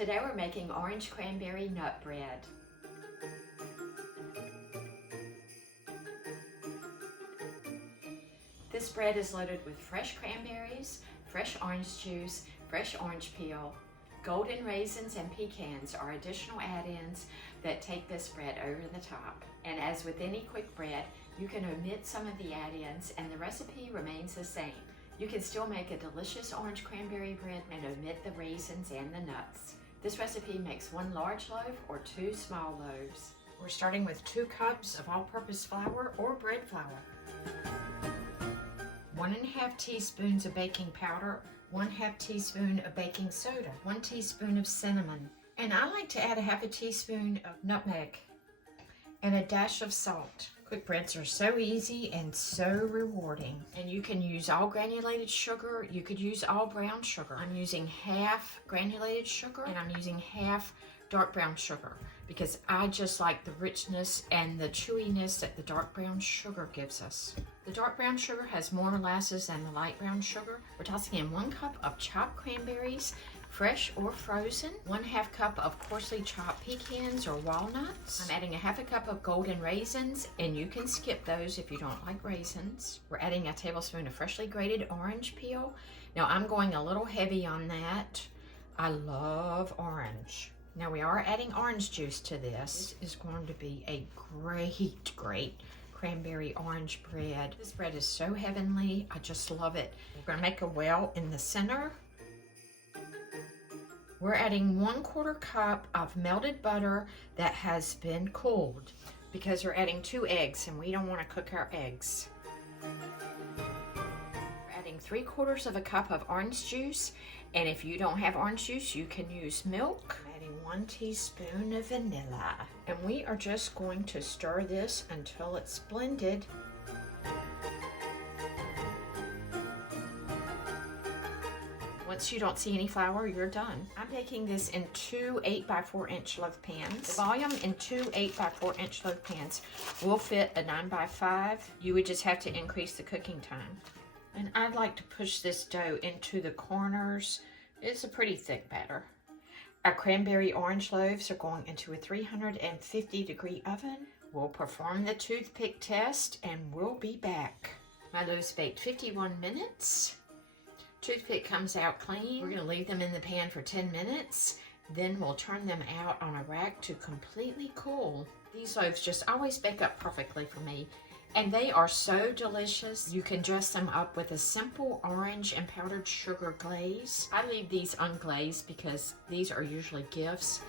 Today we're making orange cranberry nut bread. This bread is loaded with fresh cranberries, fresh orange juice, fresh orange peel. Golden raisins and pecans are additional add-ins that take this bread over the top. And as with any quick bread, you can omit some of the add-ins and the recipe remains the same. You can still make a delicious orange cranberry bread and omit the raisins and the nuts. This recipe makes 1 large loaf or 2 small loaves. We're starting with 2 cups of all-purpose flour or bread flour. 1½ teaspoons of baking powder, 1/2 teaspoon of baking soda, 1 teaspoon of cinnamon, and I like to add a 1/2 teaspoon of nutmeg, and a dash of salt. Quick breads are so easy and so rewarding. And you can use all granulated sugar, you could use all brown sugar. I'm using half granulated sugar and I'm using half dark brown sugar because I just like the richness and the chewiness that the dark brown sugar gives us. The dark brown sugar has more molasses than the light brown sugar. We're tossing in 1 cup of chopped cranberries, fresh or frozen, 1/2 cup of coarsely chopped pecans or walnuts. I'm adding a 1/2 cup of golden raisins, and you can skip those if you don't like raisins. We're adding a tablespoon of freshly grated orange peel. Now I'm going a little heavy on that. I love orange. Now we are adding orange juice to this. This is going to be a great cranberry orange bread. This bread is so heavenly. I just love it. We're going to make a well in the center. We're adding 1/4 cup of melted butter that has been cooled because we're adding 2 eggs and we don't want to cook our eggs. We're adding 3/4 cup of orange juice, and if you don't have orange juice, you can use milk. I'm adding 1 teaspoon of vanilla, and we are just going to stir this until it's blended. Once you don't see any flour, you're done. I'm baking this in 2 8x4-inch loaf pans. The volume in 2 8x4-inch loaf pans will fit a 9x5. You would just have to increase the cooking time. And I'd like to push this dough into the corners. It's a pretty thick batter. Our cranberry orange loaves are going into a 350-degree oven. We'll perform the toothpick test and we'll be back. My loaves baked 51 minutes. Toothpick comes out clean. We're going to leave them in the pan for 10 minutes. Then we'll turn them out on a rack to completely cool. These loaves just always bake up perfectly for me. And they are so delicious. You can dress them up with a simple orange and powdered sugar glaze. I leave these unglazed because these are usually gifts.